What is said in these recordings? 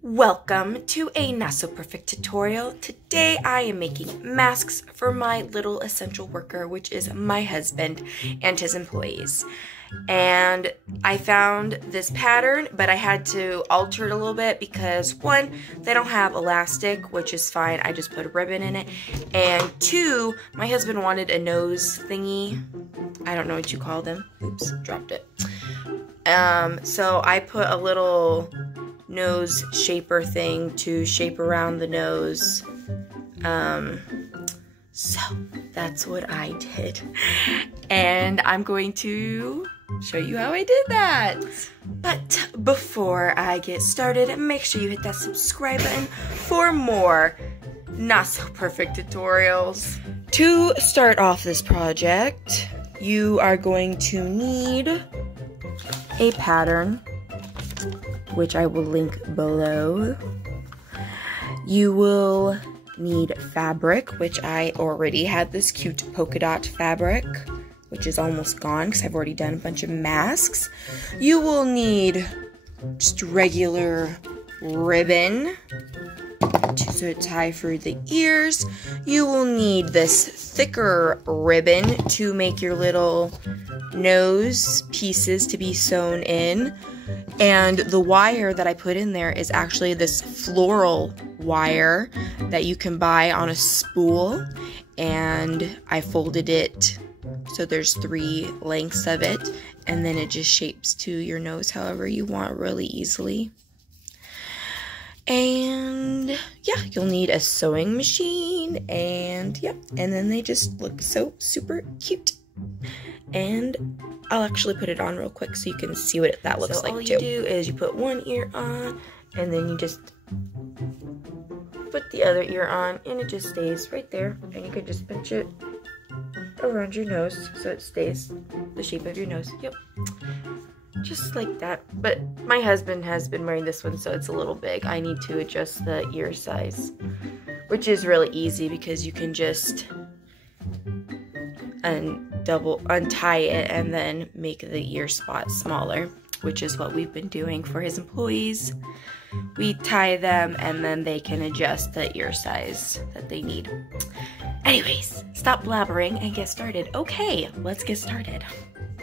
Welcome to a Not So Perfect tutorial. Today I am making masks for my little essential worker, which is my husband and his employees. And I found this pattern, but I had to alter it a little bit because one, they don't have elastic, which is fine. I just put a ribbon in it. And two, my husband wanted a nose thingy. I don't know what you call them. Oops, dropped it. So I put a little nose shaper thing to shape around the nose. So that's what I did. And I'm going to show you how I did that. But before I get started, make sure you hit that subscribe button for more Not So Perfect tutorials. To start off this project, you are going to need a pattern, which I will link below. You will need fabric, which I already had this cute polka dot fabric, which is almost gone because I've already done a bunch of masks. You will need just regular ribbon to tie for the ears. You will need this thicker ribbon to make your little nose pieces to be sewn in. And the wire that I put in there is actually this floral wire that you can buy on a spool. And I folded it so there's 3 lengths of it. And then it just shapes to your nose however you want really easily. And yeah, you'll need a sewing machine. And yeah, and then they just look so super cute. And I'll actually put it on real quick so you can see what that looks like too. So all you do is you put one ear on, and then you just put the other ear on, and it just stays right there. And you can just pinch it around your nose so it stays the shape of your nose. Yep, just like that. But my husband has been wearing this one, so it's a little big. I need to adjust the ear size, which is really easy because you can just untie it and then make the ear spot smaller, which is what we've been doing for his employees. We tie them and then they can adjust the ear size that they need. Anyways, stop blabbering and get started. Okay, let's get started.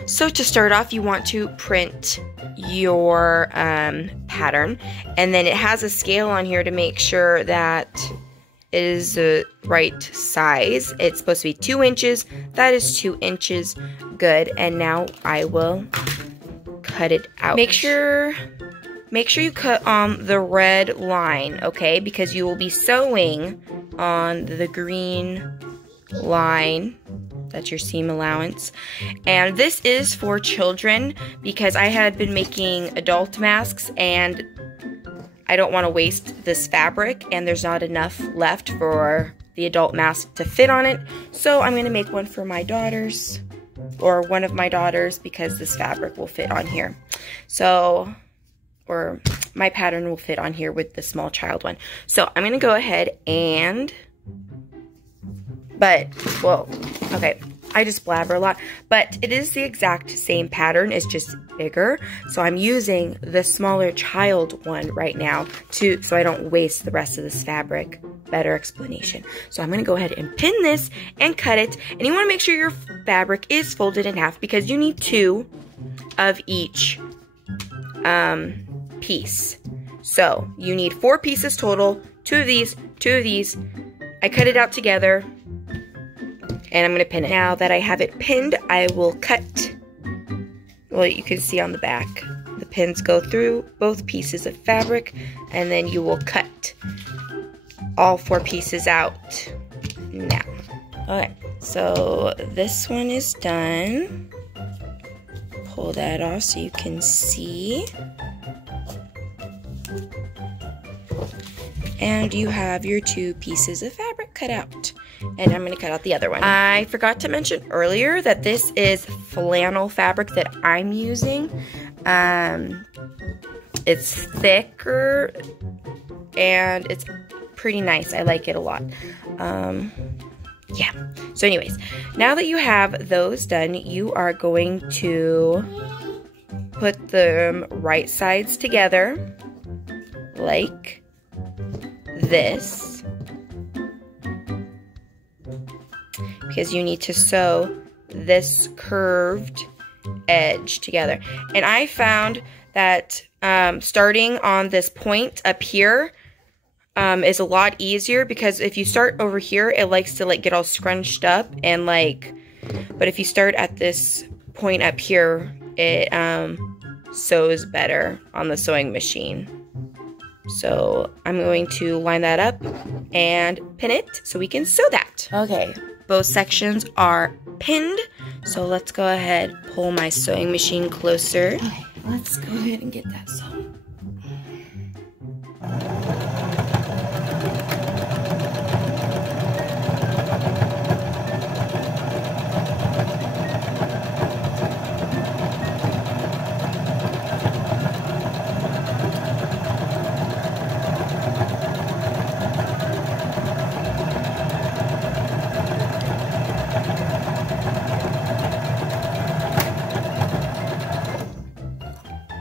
So to start off, you want to print your pattern, and then it has a scale on here to make sure that it is the right size. It's supposed to be 2 inches. That is 2 inches. Good. And now I will cut it out. Make sure you cut on the red line, okay? Because you will be sewing on the green line. That's your seam allowance. And this is for children because I had been making adult masks and I don't want to waste this fabric, and there's not enough left for the adult mask to fit on it. So I'm going to make one for my daughters, or one of my daughters, because this fabric will fit on here. So, or my pattern will fit on here with the small child one. So I'm going to go ahead and, okay. I just blabber a lot, but it is the exact same pattern, it's just bigger. So I'm using the smaller child one right now so I don't waste the rest of this fabric. Better explanation. So I'm gonna go ahead and pin this and cut it. And you wanna make sure your fabric is folded in half because you need 2 of each piece. So you need 4 pieces total, 2 of these, 2 of these. I cut it out together. And I'm going to pin it. Now that I have it pinned, I will cut. Well, you can see on the back, the pins go through both pieces of fabric, and then you will cut all 4 pieces out now. Okay, so this one is done. Pull that off so you can see. And you have your 2 pieces of fabric cut out. And I'm going to cut out the other one. I forgot to mention earlier that this is flannel fabric that I'm using. It's thicker and it's pretty nice. I like it a lot. Yeah. So anyways, now that you have those done, you are going to put them right sides together like this, because you need to sew this curved edge together. And I found that starting on this point up here is a lot easier, because if you start over here, it likes to like get all scrunched up and like, but if you start at this point up here, it sews better on the sewing machine. So I'm going to line that up and pin it so we can sew that. Okay, both sections are pinned, so let's go ahead, pull my sewing machine closer. Okay, let's go ahead and get that sewn.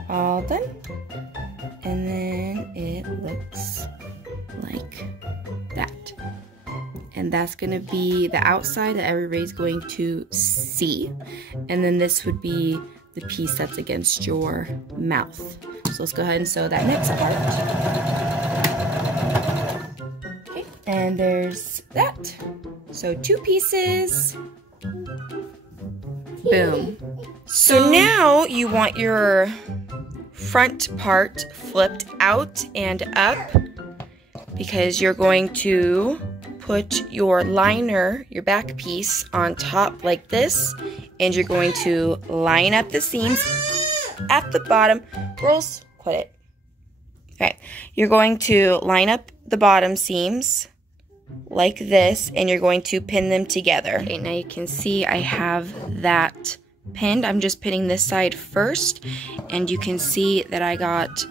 All done, and then it looks like that, and that's gonna be the outside that everybody's going to see, and then this would be the piece that's against your mouth. So let's go ahead and sew that next part. Okay, and there's that. So 2 pieces. Boom. So now you want your front part flipped out and up, because you're going to put your liner, your back piece, on top like this, and you're going to line up the seams at the bottom. Girls, quit it. Okay, you're going to line up the bottom seams like this, and you're going to pin them together. Okay, now you can see I have that pinned. I'm just pinning this side first, and you can see that I got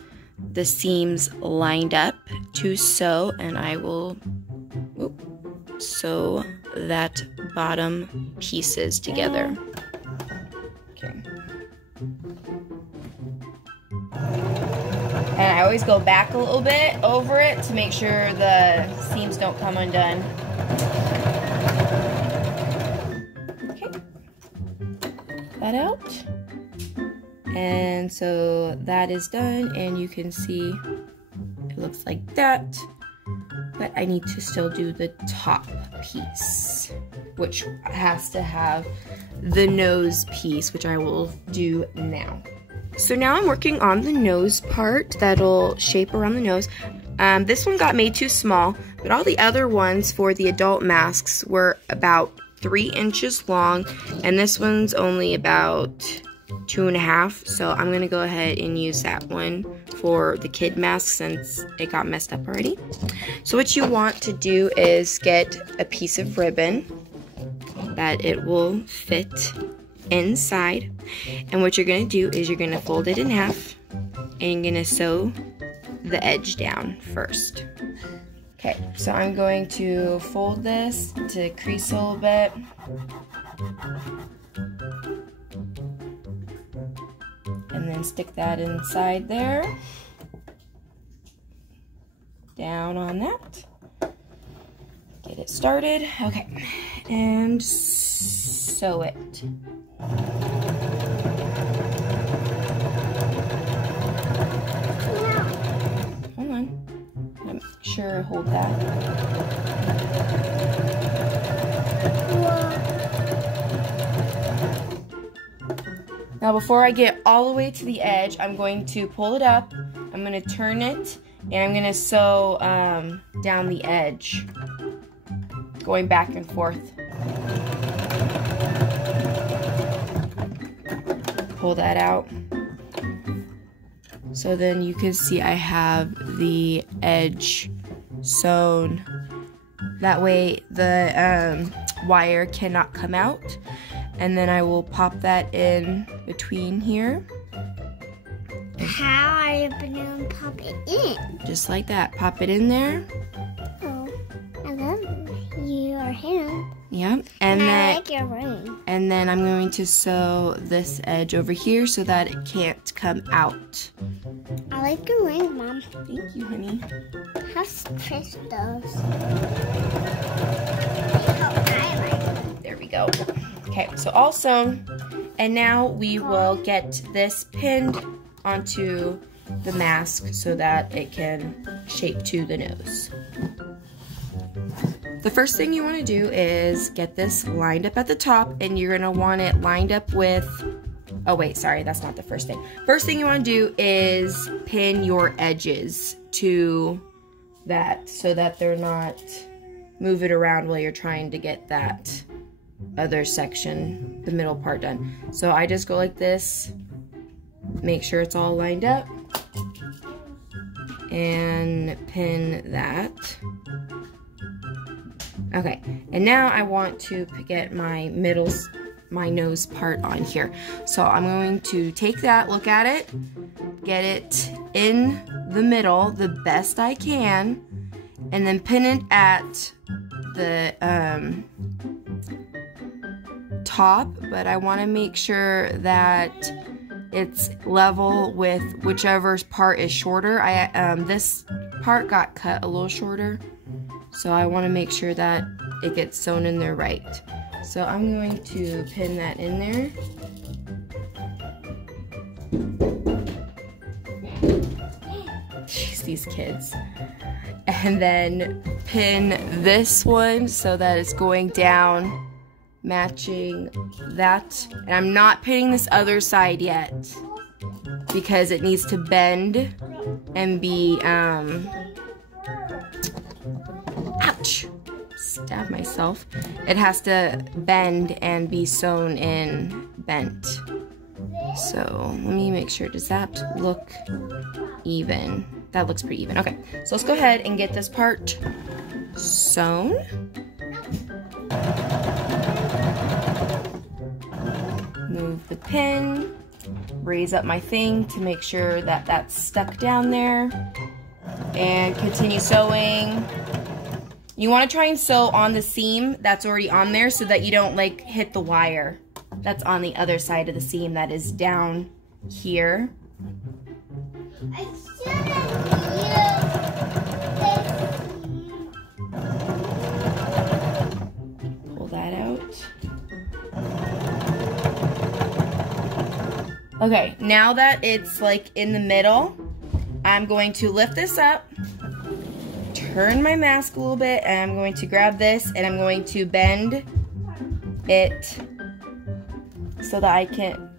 the seams lined up to sew, and I will sew that bottom pieces together. Okay. And I always go back a little bit over it to make sure the seams don't come undone. Okay. That out. And so that is done, and you can see it looks like that. But I need to still do the top piece, which has to have the nose piece, which I will do now. So now I'm working on the nose part that'll shape around the nose. This one got made too small, but all the other ones for the adult masks were about 3 inches long, and this one's only about 2.5, so I'm gonna go ahead and use that one for the kid mask since it got messed up already. So what you want to do is get a piece of ribbon that it will fit inside, and what you're gonna do is you're gonna fold it in half, and you're gonna sew the edge down first. Okay, so I'm going to fold this to crease a little bit. And then stick that inside there. Down on that. Get it started. Okay, and sew it. Hold on. Make sure hold that. Now before I get all the way to the edge, I'm going to pull it up, I'm going to turn it, and I'm going to sew down the edge, going back and forth. Pull that out. So then you can see I have the edge sewn. That way the wire cannot come out. And then I will pop that in between here. How are you going to pop it in? Just like that. Pop it in there. Oh, I love your hand. Yeah. And then, I like your ring. And then I'm going to sew this edge over here so that it can't come out. I like your ring, Mom. Thank you, honey. How Trish does. There we go. Okay, so all sewn. And now we will get this pinned onto the mask so that it can shape to the nose. The first thing you want to do is get this lined up at the top, and you're going to want it lined up with, oh wait, sorry, that's not the first thing. First thing you want to do is pin your edges to that so that they're not moving around while you're trying to get that other section, the middle part done. So I just go like this, make sure it's all lined up, and pin that. Okay, and now I want to get my nose part on here. So I'm going to take that, look at it, get it in the middle the best I can, and then pin it at the top, but I want to make sure that it's level with whichever part is shorter. This part got cut a little shorter, so I want to make sure that it gets sewn in there right. So I'm going to pin that in there. Jeez, these kids. And then pin this one so that it's going down, matching that. And I'm not pinning this other side yet because it needs to bend and be, ouch, stab myself. It has to bend and be sewn in bent. So let me make sure, does that look even? That looks pretty even. Okay, so let's go ahead and get this part sewn. Move the pin, raise up my thing to make sure that that's stuck down there, and continue sewing. You want to try and sew on the seam that's already on there so that you don't like hit the wire that's on the other side of the seam that is down here. Pull that out. Okay, now that it's like in the middle, I'm going to lift this up, turn my mask a little bit, and I'm going to grab this and I'm going to bend it so that I can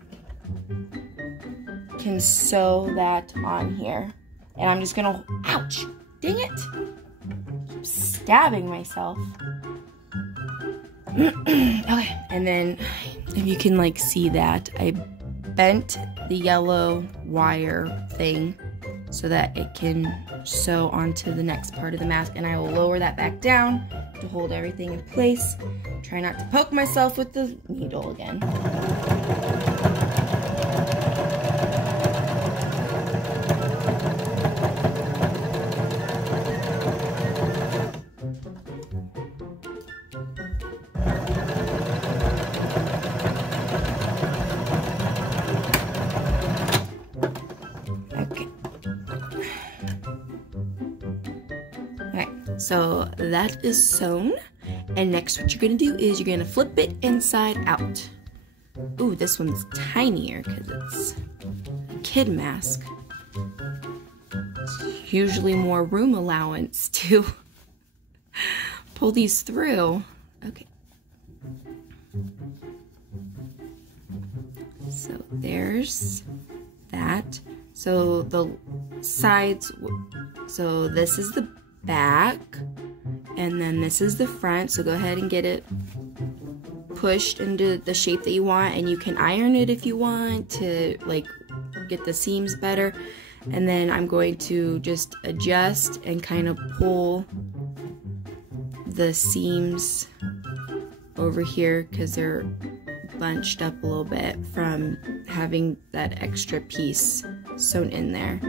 sew that on here. And I'm just gonna, ouch, dang it, keep stabbing myself. Okay, and then if you can like see that, I bent the yellow wire thing so that it can sew onto the next part of the mask, and I will lower that back down to hold everything in place. Try not to poke myself with the needle again. So that is sewn, and next what you're gonna do is you're gonna flip it inside out. Ooh, this one's tinier because it's a kid mask. It's usually more room allowance to pull these through. Okay. So there's that. So the sides, so this is the back, and then this is the front. So go ahead and get it pushed into the shape that you want, and you can iron it if you want to like get the seams better. And then I'm going to just adjust and kind of pull the seams over here because they're bunched up a little bit from having that extra piece sewn in there.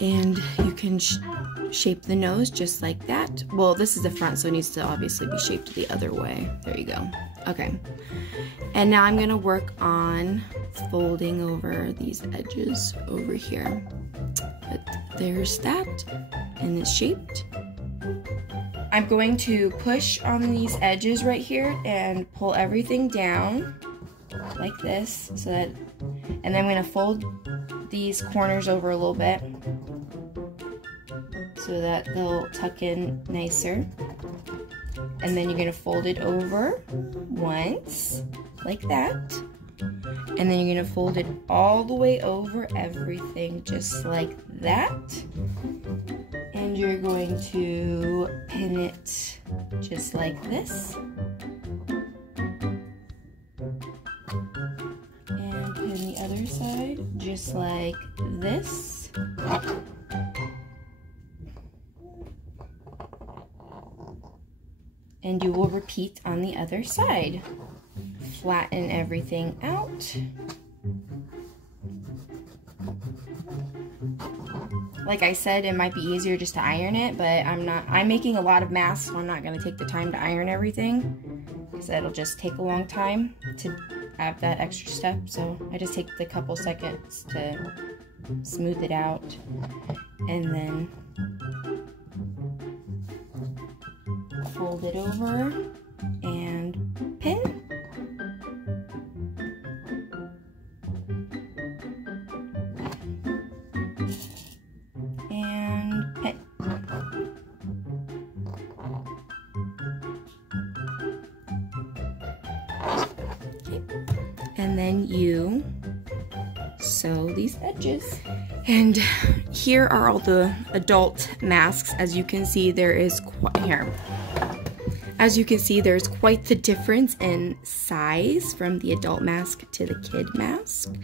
And you can shape the nose just like that. Well, this is the front, so it needs to obviously be shaped the other way. There you go. Okay, and now I'm gonna work on folding over these edges over here. But there's that, and it's shaped. I'm going to push on these edges right here and pull everything down like this, so that, and then I'm gonna fold these corners over a little bit so that they'll tuck in nicer. And then you're gonna fold it over once, like that. And then you're gonna fold it all the way over everything, just like that. And you're going to pin it just like this. And pin the other side just like this. And you will repeat on the other side. Flatten everything out. Like I said, it might be easier just to iron it, but I'm making a lot of masks, so I'm not gonna take the time to iron everything, because it'll just take a long time to add that extra step. So I just take the couple seconds to smooth it out, and then fold it over and pin. And pin. Okay. And then you sew these edges. And here are all the adult masks. As you can see, there is As you can see, there's quite the difference in size from the adult mask to the kid mask.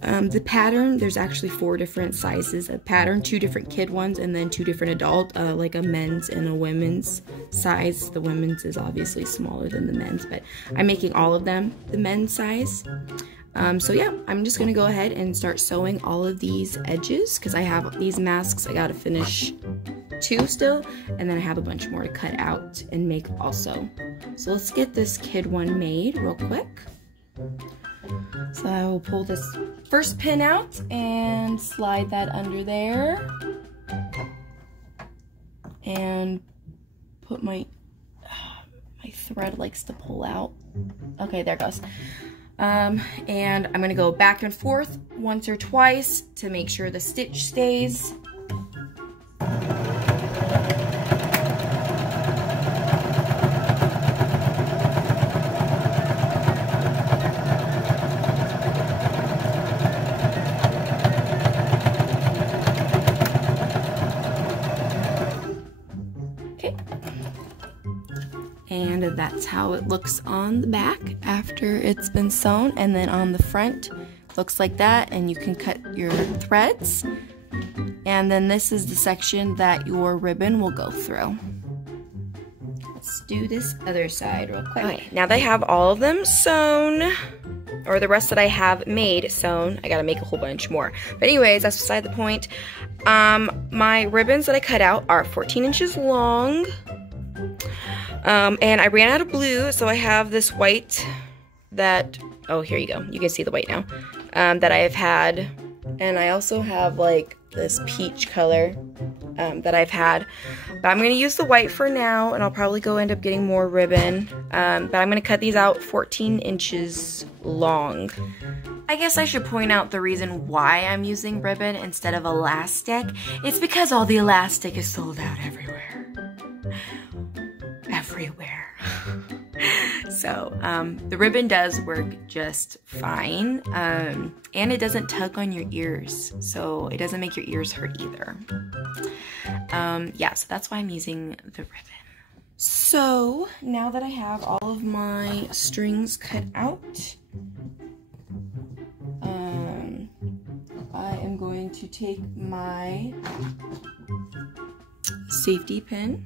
The pattern, there's actually 4 different sizes of pattern, 2 different kid ones, and then 2 different adult, like a men's and a women's size. The women's is obviously smaller than the men's, but I'm making all of them the men's size. So yeah, I'm just gonna go ahead and start sewing all of these edges, because I have these masks I gotta finish 2 still, and then I have a bunch more to cut out and make also. So let's get this kid one made real quick. So I will pull this first pin out and slide that under there, and put my thread likes to pull out. Okay, there it goes. And I'm gonna go back and forth once or twice to make sure the stitch stays. And that's how it looks on the back after it's been sewn, and then on the front looks like that, and you can cut your threads. And then this is the section that your ribbon will go through. Let's do this other side real quick. Okay, now that I have all of them sewn, or the rest that I have made sewn, I gotta make a whole bunch more. But anyways, that's beside the point. My ribbons that I cut out are 14 inches long. And I ran out of blue, so I have this white that, oh, here you go. You can see the white now, that I have had. And I also have like this peach color that I've had. But I'm going to use the white for now, and I'll probably go end up getting more ribbon. But I'm going to cut these out 14 inches long. I guess I should point out the reason why I'm using ribbon instead of elastic. It's because all the elastic is sold out everywhere. So the ribbon does work just fine, and it doesn't tug on your ears, so it doesn't make your ears hurt either. Yeah, so that's why I'm using the ribbon. So now that I have all of my strings cut out, I am going to take my safety pin,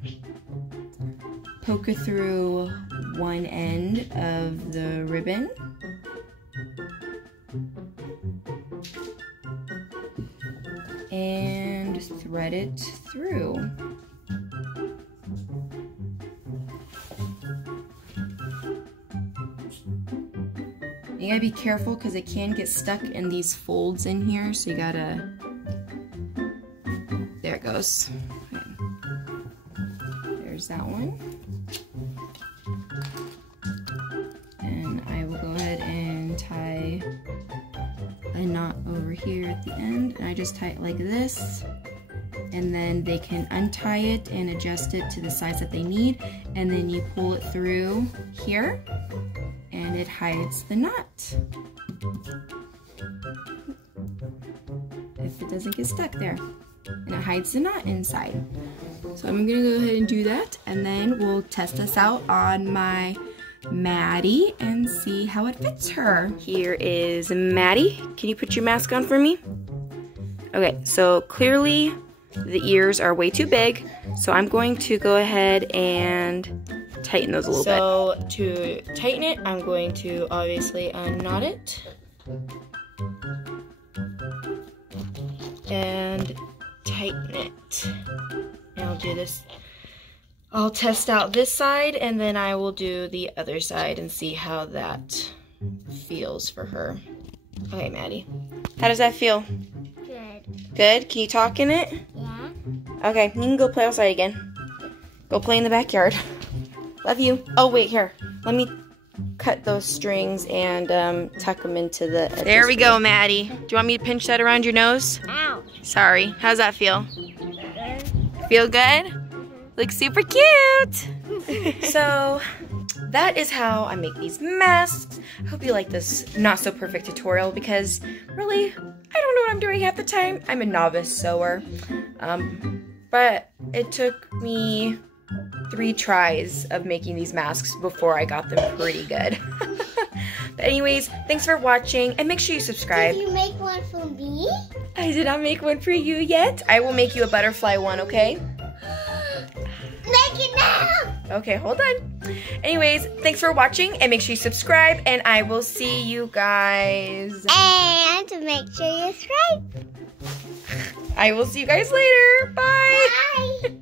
poke it through one end of the ribbon, and thread it through. You gotta be careful because it can get stuck in these folds in here, so you gotta, there it goes. Okay. There's that one. And I will go ahead and tie a knot over here at the end, and I just tie it like this, and then they can untie it and adjust it to the size that they need, and then you pull it through here and it hides the knot if it doesn't get stuck there, and it hides the knot inside. So I'm gonna go ahead and do that, and then we'll test this out on my Maddie and see how it fits her. Here is Maddie. Can you put your mask on for me? Okay, so clearly the ears are way too big, so I'm going to go ahead and tighten those a little bit. So to tighten it, I'm going to obviously unknot it and tighten it. And I'll do this. I'll test out this side, and then I will do the other side and see how that feels for her. Okay, Maddie. How does that feel? Good. Good? Can you talk in it? Yeah. Okay, you can go play outside again. Go play in the backyard. Love you. Oh, wait, here. Let me cut those strings and tuck them into the edges. There we go, Maddie. Do you want me to pinch that around your nose? Ow. Sorry. How's that feel? Feel good? Looks super cute. So that is how I make these masks. I hope you like this not so perfect tutorial, because really, I don't know what I'm doing half the time. I'm a novice sewer. But it took me 3 tries of making these masks before I got them pretty good. But anyways, thanks for watching, and make sure you subscribe. Did you make one for me? I did not make one for you yet. I will make you a butterfly one, okay? Make it now! Okay, hold on. Anyways, thanks for watching, and make sure you subscribe, and I will see you guys. And make sure you subscribe. I will see you guys later. Bye. Bye.